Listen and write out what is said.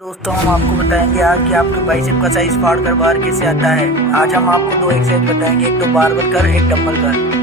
दोस्तों हम आपको बताएंगे आज कि आपके बाइसेप का साइज फाड़ कर बाहर कैसे आता है। आज हम आपको दो एक्सरसाइज बताएंगे, एक तो बारबल कर, एक डंबल कर।